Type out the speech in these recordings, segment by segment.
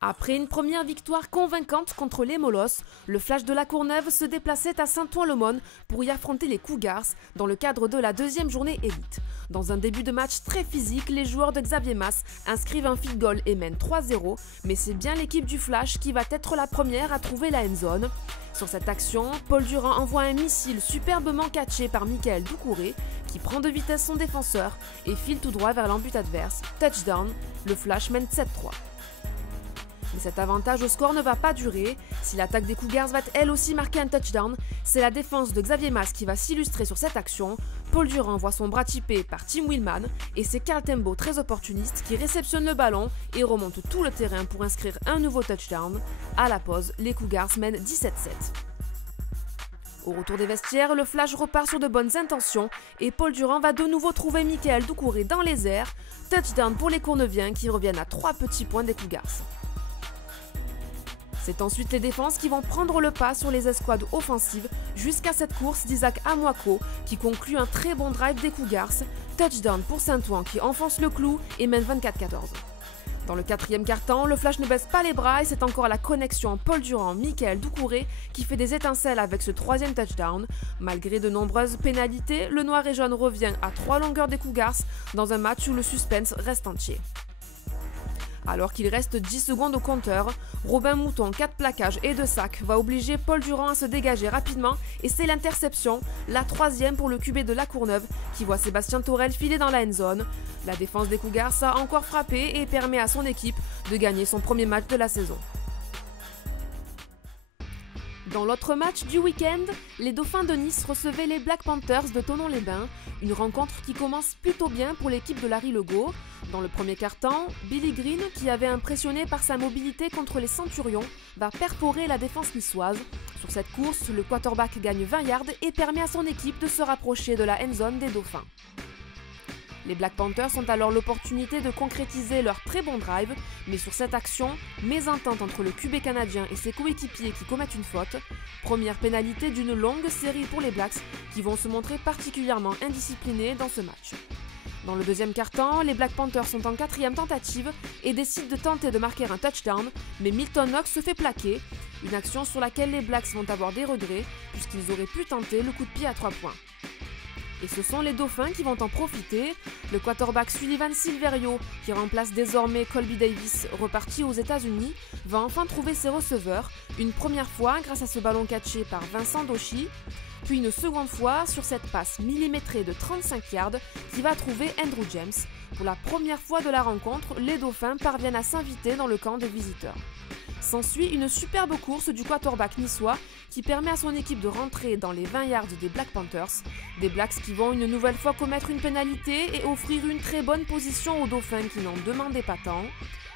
Après une première victoire convaincante contre les Molosses, le Flash de La Courneuve se déplaçait à Saint-Ouen-l'Aumône pour y affronter les Cougars dans le cadre de la deuxième journée élite. Dans un début de match très physique, les joueurs de Xavier Mas inscrivent un field goal et mènent 3-0, mais c'est bien l'équipe du Flash qui va être la première à trouver la end zone. Sur cette action, Paul Durand envoie un missile superbement catché par Michael Doucouré, qui prend de vitesse son défenseur et file tout droit vers l'embut adverse. Touchdown, le Flash mène 7-3. Mais cet avantage au score ne va pas durer. Si l'attaque des Cougars va elle aussi marquer un touchdown, c'est la défense de Xavier Mas qui va s'illustrer sur cette action. Paul Durand voit son bras typé par Tim Willman et c'est Carl Tembo, très opportuniste, qui réceptionne le ballon et remonte tout le terrain pour inscrire un nouveau touchdown. À la pause, les Cougars mènent 17-7. Au retour des vestiaires, le Flash repart sur de bonnes intentions et Paul Durand va de nouveau trouver Michael Doucouré dans les airs. Touchdown pour les Courneuviens qui reviennent à 3 petits points des Cougars. C'est ensuite les défenses qui vont prendre le pas sur les escouades offensives jusqu'à cette course d'Isaac Amoako qui conclut un très bon drive des Cougars. Touchdown pour Saint-Ouen qui enfonce le clou et mène 24-14. Dans le quatrième quart-temps, le Flash ne baisse pas les bras et c'est encore la connexion Paul Durand-Michael Doucouré qui fait des étincelles avec ce troisième touchdown. Malgré de nombreuses pénalités, le noir et jaune revient à 3 longueurs des Cougars dans un match où le suspense reste entier. Alors qu'il reste 10 secondes au compteur, Robin Mouton, 4 plaquages et 2 sacs, va obliger Paul Durand à se dégager rapidement et c'est l'interception, la 3e pour le QB de La Courneuve qui voit Sébastien Tourelle filer dans la end zone. La défense des Cougars a encore frappé et permet à son équipe de gagner son premier match de la saison. Dans l'autre match du week-end, les Dauphins de Nice recevaient les Black Panthers de Thonon-les-Bains, une rencontre qui commence plutôt bien pour l'équipe de Larry Legault. Dans le premier quart-temps, Billy Green, qui avait impressionné par sa mobilité contre les Centurions, va perforer la défense niçoise. Sur cette course, le quarterback gagne 20 yards et permet à son équipe de se rapprocher de la end zone des Dauphins. Les Black Panthers ont alors l'opportunité de concrétiser leur très bon drive, mais sur cette action, mésentente entre le QB canadien et ses coéquipiers qui commettent une faute. Première pénalité d'une longue série pour les Blacks qui vont se montrer particulièrement indisciplinés dans ce match. Dans le deuxième quart-temps, les Black Panthers sont en 4e tentative et décident de tenter de marquer un touchdown, mais Milton Knox se fait plaquer, une action sur laquelle les Blacks vont avoir des regrets puisqu'ils auraient pu tenter le coup de pied à 3 points. Et ce sont les Dauphins qui vont en profiter. Le quarterback Sullivan Silverio, qui remplace désormais Colby Davis, reparti aux États-Unis, va enfin trouver ses receveurs, une première fois grâce à ce ballon catché par Vincent Dauchy, puis une seconde fois sur cette passe millimétrée de 35 yards qui va trouver Andrew James. Pour la première fois de la rencontre, les Dauphins parviennent à s'inviter dans le camp des visiteurs. S'ensuit une superbe course du quarterback niçois qui permet à son équipe de rentrer dans les 20 yards des Black Panthers. Des Blacks qui vont une nouvelle fois commettre une pénalité et offrir une très bonne position aux Dauphins qui n'en demandaient pas tant.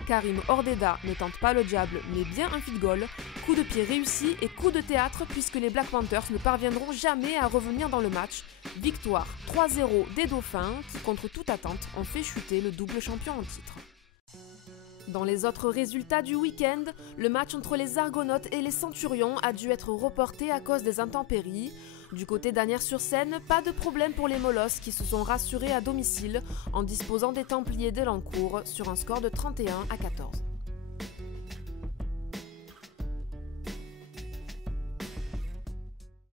Karim Ordeda ne tente pas le diable mais bien un field goal. Coup de pied réussi et coup de théâtre puisque les Black Panthers ne parviendront jamais à revenir dans le match. Victoire 3-0 des Dauphins qui, contre toute attente, ont fait chuter le double champion en titre. Dans les autres résultats du week-end, le match entre les Argonautes et les Centurions a dû être reporté à cause des intempéries. Du côté d'Asnières-sur-Seine, pas de problème pour les Molosses qui se sont rassurés à domicile en disposant des Templiers d'Elancourt sur un score de 31-14.